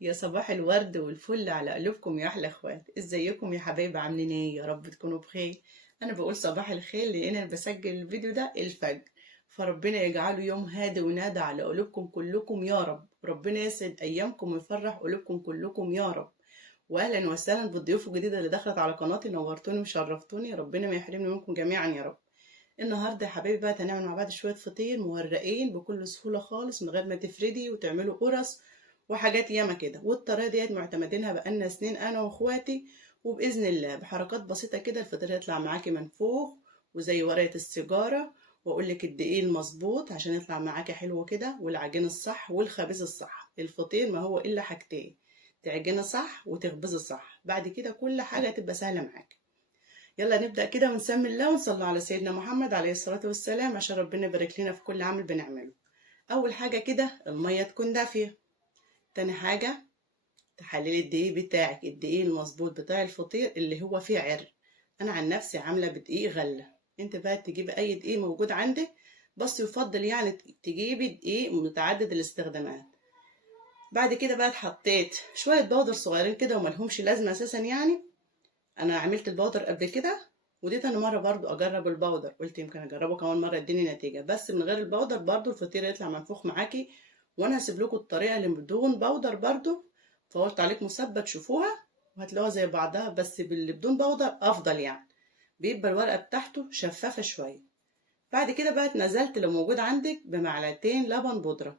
يا صباح الورد والفل على قلوبكم يا احلى اخوات. ازيكم يا حبايبي؟ عاملين ايه؟ يا رب تكونوا بخير. انا بقول صباح الخير لان انا بسجل الفيديو ده الفجر، فربنا يجعله يوم هادي ونادى على قلوبكم كلكم يا رب. ربنا يسعد ايامكم ويفرح قلوبكم كلكم يا رب. واهلا وسهلا بالضيوف الجديده اللي دخلت على قناتي، نورتوني وشرفتوني، ربنا ما يحرمني منكم جميعا يا رب. النهارده يا حبايبي بقى هنعمل مع بعض شويه فطير مورقين بكل سهوله خالص، من غير ما تفردي وتعملوا قرص وحاجات ياما كده. والطريقه ديت معتمدينها بقالنا سنين انا واخواتي، وباذن الله بحركات بسيطه كده الفطير يطلع معاكي منفوخ وزي ورقه السيجاره. واقول لك الدقيق المظبوط عشان يطلع معاكي حلو كده، والعجين الصح والخبيز الصح. الفطير ما هو الا حاجتين: تعجني صح وتخبزي صح، بعد كده كل حاجه تبقى سهله معاكي. يلا نبدأ كده ونسمي الله ونصلي على سيدنا محمد عليه الصلاة والسلام عشان ربنا يبارك لنا في كل عمل بنعمله. أول حاجة كده المية تكون دافية. تاني حاجة تحللي الدقيق بتاعك، الدقيق المظبوط بتاع الفطير اللي هو فيه عرق. أنا عن نفسي عاملة بدقيق غلة. انت بقى تجيبي أي دقيق موجود عندك، بس يفضل يعني تجيبي دقيق متعدد الاستخدامات. بعد كده بقى اتحطيت شوية بودر صغيرين كده وملهمش لازمة أساسا يعني. انا عملت البودر قبل كده، ودي تاني مره برضو اجرب البودر، قلت يمكن اجربه كمان مره يديني نتيجه، بس من غير البودر برضو الفطير يطلع منفوخ معاكي. وانا هسيب لكم الطريقه اللي بدون بودر برضو، فقلت عليك مثبت شوفوها وهتلاقوها زي بعضها، بس باللي بدون بودر افضل يعني، بيبقى الورقه بتاعته شفافه شويه. بعد كده بقى اتنزلت لو موجود عندك بمعلقتين لبن بودره.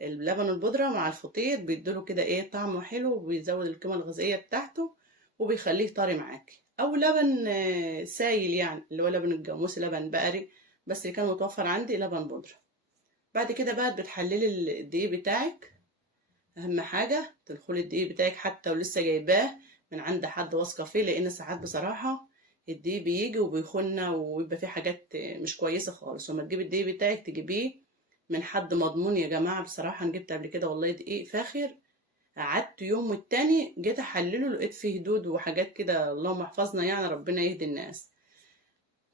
اللبن البودرة مع الفطير بيديله كده ايه طعمه حلو، وبيزود القيمة الغذائية بتاعته وبيخليه طري معاكي. او لبن سايل يعني اللي هو لبن الجاموسي، لبن بقري، بس اللي كان متوفر عندي لبن بودرة. بعد كده بقى بتحللي الدقيق بتاعك. اهم حاجة تدخلي الدقيق بتاعك حتى ولسه جايباه من عند حد واثقة فيه، لان ساعات بصراحة الدقيق بيجي وبيخوننا ويبقى فيه حاجات مش كويسة خالص. وما تجيبي الدقيق بتاعك تجيبيه من حد مضمون يا جماعة. بصراحة انا جبت قبل كده والله دقيق فاخر، قعدت يوم والتاني جيت احلله لقيت فيه هدود وحاجات كده، اللهم احفظنا يعني، ربنا يهدي الناس.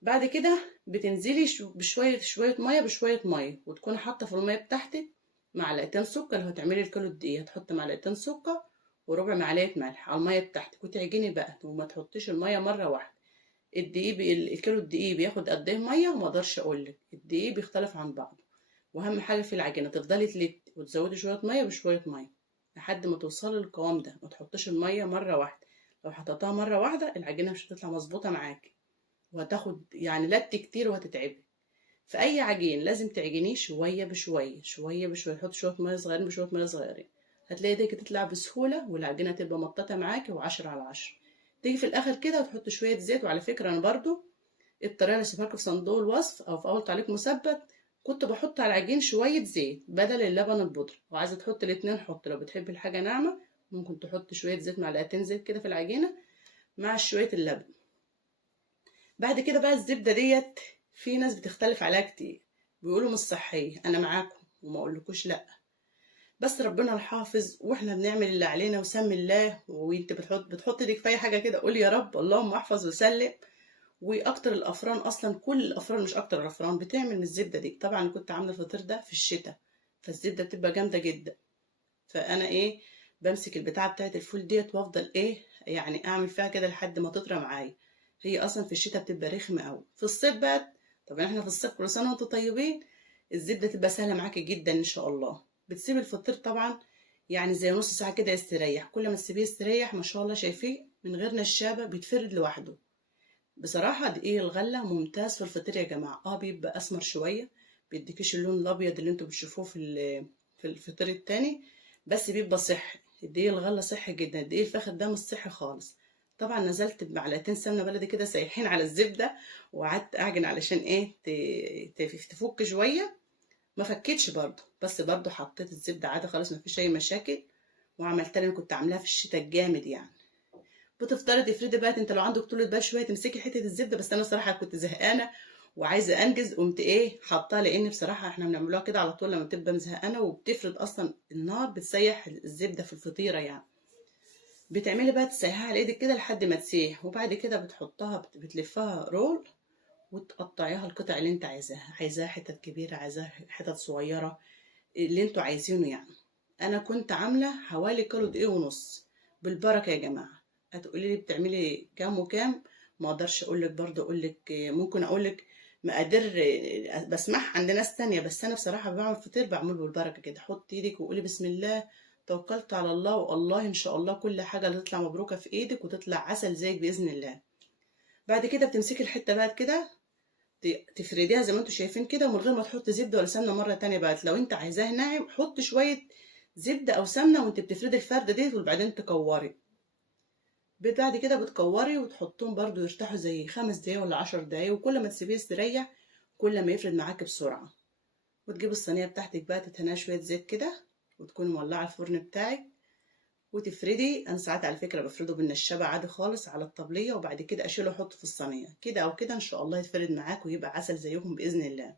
بعد كده بتنزلي بشوية مية بشوية مية، وتكوني حاطة في المية بتاعتك معلقتين سكر. لو هتعملي الكيلو الدقيق هتحطي معلقتين سكر وربع معلقة ملح على المية بتاعتك، وتعجني بقى وما تحطيش المية مرة واحدة. الدقيق الكيلو الدقيق بياخد قد ايه مية ما اقدرش اقولك، الدقيق بيختلف عن بعضه. واهم حاجة في العجينة تفضلي تلتي وتزودي شوية مية بشوية مية لحد ما توصلي للقوام ده. ما تحطيش المية مرة واحدة، لو حطيتها مرة واحدة العجينة مش هتطلع مظبوطة معاكي، وهتاخد يعني لت كتير وهتتعبي. في اي عجين لازم تعجنيه شويه بشويه شويه بشويه، تحط شويه ميه صغيرين بشويه ميه صغيرين، هتلاقي ايديك تطلع بسهوله والعجينه تبقى مطاطه معاكي وعشرة على عشرة. تيجي في الاخر كده وتحط شويه زيت. وعلى فكره انا برضو الطريقه اللي سيبها لكم في صندوق الوصف او في اول تعليق مثبت، كنت بحط على العجين شويه زيت بدل اللبن البودره. وعايزه تحط الاتنين حط، لو بتحبي الحاجه ناعمه ممكن تحط شويه زيت، معلقتين زيت كده في العجينه مع شويه اللبن. بعد كده بقى الزبدة ديت في ناس بتختلف عليها كتير، بيقولوا مش صحية. أنا معاكم وما أقولكوش لأ، بس ربنا الحافظ وإحنا بنعمل اللي علينا وسمي الله. وأنت بتحط ايدك في أي حاجة كده قول يا رب اللهم احفظ وسلم. وأكتر الأفران أصلا، كل الأفران مش أكتر الأفران بتعمل من الزبدة دي. طبعا كنت عاملة الفطير ده في الشتاء، فالزبدة بتبقى جامدة جدا. فأنا إيه، بمسك البتاعة بتاعت الفول ديت وأفضل إيه يعني أعمل فيها كده لحد ما تطرى معايا. هي اصلا في الشتاء بتبقى رخمه قوي. في الصيف بقى، طبعا احنا في الصيف كل سنه وانتم طيبين، الزبده تبقى سهله معاكي جدا ان شاء الله. بتسيبي الفطير طبعا يعني زي نص ساعه كده يستريح، كل ما تسيبيه يستريح ما شاء الله شايفيه من غير نشابه بيتفرد لوحده. بصراحه دقيق الغله ممتاز في الفطير يا جماعه. بيبقى اسمر شويه، بيديكيش اللون الابيض اللي انتم بتشوفوه في الفطير التاني، بس بيبقى صحي. الدقيق الغله صحي جدا، الدقيق الفاخر ده مش صحي خالص. طبعا نزلت بمعلقتين سمنه بلدي كده سايحين على الزبده، وقعدت اعجن علشان ايه تفك شويه. ما فكتش برضه، بس برضه حطيت الزبده عادي خالص ما فيش اي مشاكل. وعملت انا كنت عاملاها في الشتاء الجامد يعني. بتفضلي تفردي بقى، انت لو عندك طولة بال شويه تمسكي حته الزبده، بس انا صراحه كنت زهقانه وعايزه انجز، قمت ايه حطها، لان بصراحه احنا بنعملوها كده على طول لما بتبقى مزهقانه، وبتفرد اصلا النار بتسيح الزبده في الفطيره يعني. بتعملي بقى تسيحها على ايدك كده لحد ما تسيح، وبعد كده بتحطها بتلفها رول وتقطعيها القطع اللي انت عايزاها، عايزاها حتت كبيره عايزاها حتت صغيره، اللي انتوا عايزينه يعني. انا كنت عامله حوالي كيلو دقيق ونص. بالبركه يا جماعه. هتقولي لي بتعملي كام وكام؟ ما اقدرش اقول لك، برضه اقول لك ممكن اقول لك مقادير بسمعها عند ناس تانية، بس انا بصراحه بعمل فطير بعمله بالبركه كده. حط ايدك وقولي بسم الله، توكلت على الله، والله ان شاء الله كل حاجه اللي تطلع مبروكه في ايدك وتطلع عسل زيك باذن الله. بعد كده بتمسكي الحته بقى كده، تفرديها زي ما انتوا شايفين كده، ومن غير ما تحطي زبده ولا سمنه. مره تانية بقى لو انت عايزاه ناعم حط شويه زبده او سمنه وانت بتفردي الفرده ديت، وبعدين تكوري. بعد كده بتكوري وتحطهم برضو يرتاحوا زي 5 دقايق ولا 10 دقايق، وكل ما تسيبيه يستريح كل ما يفرد معاكي بسرعه. وتجيب الصينيه بتاعتك بقى تتهنها شويه زيت كده، وتكوني مولعه الفرن بتاعك، وتفردي. انا ساعات على فكره بفرده بالنشابه عادي خالص على الطبليه، وبعد كده اشيله واحطه في الصينيه كده او كده، ان شاء الله يتفرد معاك ويبقى عسل زيهم باذن الله.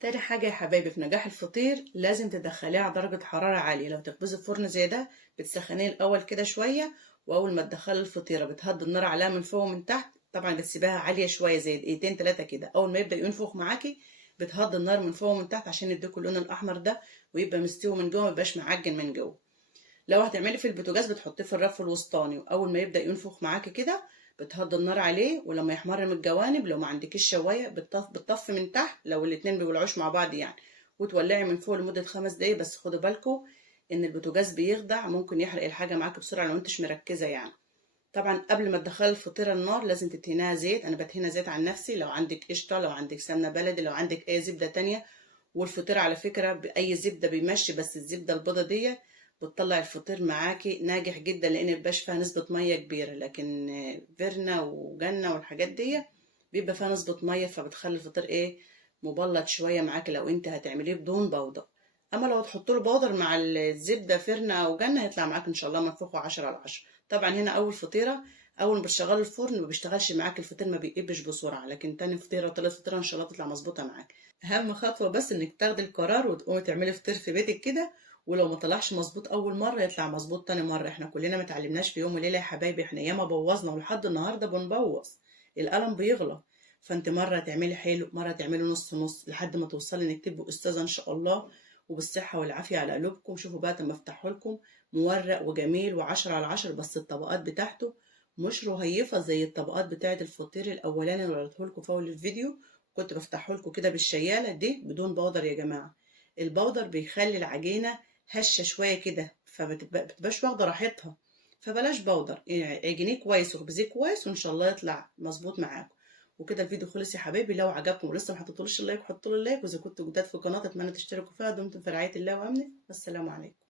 تاني حاجة يا حبايبي في نجاح الفطير، لازم تدخليه على درجة حرارة عالية. لو تخبزي في فرن زي ده بتسخنيه الأول كده شوية، وأول ما تدخلي الفطيرة بتهدي النار عليها من فوق ومن تحت. طبعا بتسيبها عالية شوية زي دقيقتين تلاتة كده. أول ما يبدأ ينفخ معاكي بتهدي النار من فوق ومن تحت عشان يديكوا اللون الأحمر ده، ويبقى مستوي من جوه ميبقاش معجن من جوه. لو هتعملي في البوتاجاز بتحطيه في الرف الوسطاني، واول ما يبدا ينفخ معاكي كده بتهدي النار عليه، ولما يحمر من الجوانب لو ما عندكيش شوايه بتطفي من تحت لو الاتنين بيولعوش مع بعض يعني، وتولعي من فوق لمده 5 دقايق. بس خدوا بالكم ان البوتاجاز بيخدع، ممكن يحرق الحاجه معاكي بسرعه لو انتش مركزه يعني. طبعا قبل ما تدخلي الفطيره النار لازم تدهنيها زيت. انا بدهنها زيت عن نفسي، لو عندك قشطه، لو عندك سمنه بلدي، لو عندك اي زبده تانية. والفطير على فكرة بأي زبدة بيمشي، بس الزبدة البيضة دي بتطلع الفطير معاكي ناجح جدا، لأن مبيبقاش فيها نسبة مية كبيرة. لكن فيرنا وجنة والحاجات دي بيبقى فيها نسبة مية، فبتخلي الفطير ايه، مبلط شوية معاكي لو انت هتعمليه بدون بودر. اما لو تحط له بودر مع الزبدة فيرنا او جنة هيطلع معاك ان شاء الله منفوخه 10/10. طبعا هنا اول فطيرة، اول ما بتشغلي الفرن ما بيشتغلش معاك الفطير، ما بيقبش بسرعة. لكن تاني فطيرة وتالت فطيرة ان شاء الله تطلع مظبوطة معاك. اهم خطوه بس انك تاخدي القرار وتقومي تعملي فطير في بيتك كده، ولو ما طلعش مظبوط اول مره يطلع مظبوط تاني مره. احنا كلنا ما اتعلمناش في يوم وليله يا حبايبي، احنا ياما بوظنا ولحد النهارده بنبوظ. القلم بيغلط. فانت مره تعملي حلو، مره تعملي نص نص، لحد ما توصلي انك تبقوا استاذه ان شاء الله، وبالصحه والعافيه على قلوبكم. شوفوا بقى لما افتحه لكم مورق وجميل و10/10، بس الطبقات بتاعته مش رهيفه زي الطبقات بتاعه الفطير الاولاني اللي وريته لكم في اول الفيديو. كنت بفتحه لكم كده بالشياله دي بدون بودر يا جماعه. البودر بيخلي العجينه هشه شويه كده، فبتبقاش واخده راحتها. فبلاش بودر يعني، عجنيه كويس واخبزيه كويس وان شاء الله يطلع مظبوط معاكم. وكده الفيديو خلص يا حبايبي. لو عجبكم ولسه ما حطيتوليش اللايك حطوا له اللايك، واذا كنتوا جداد في القناه اتمنى تشتركوا فيها. دمتم في رعايه الله وامنه، والسلام عليكم.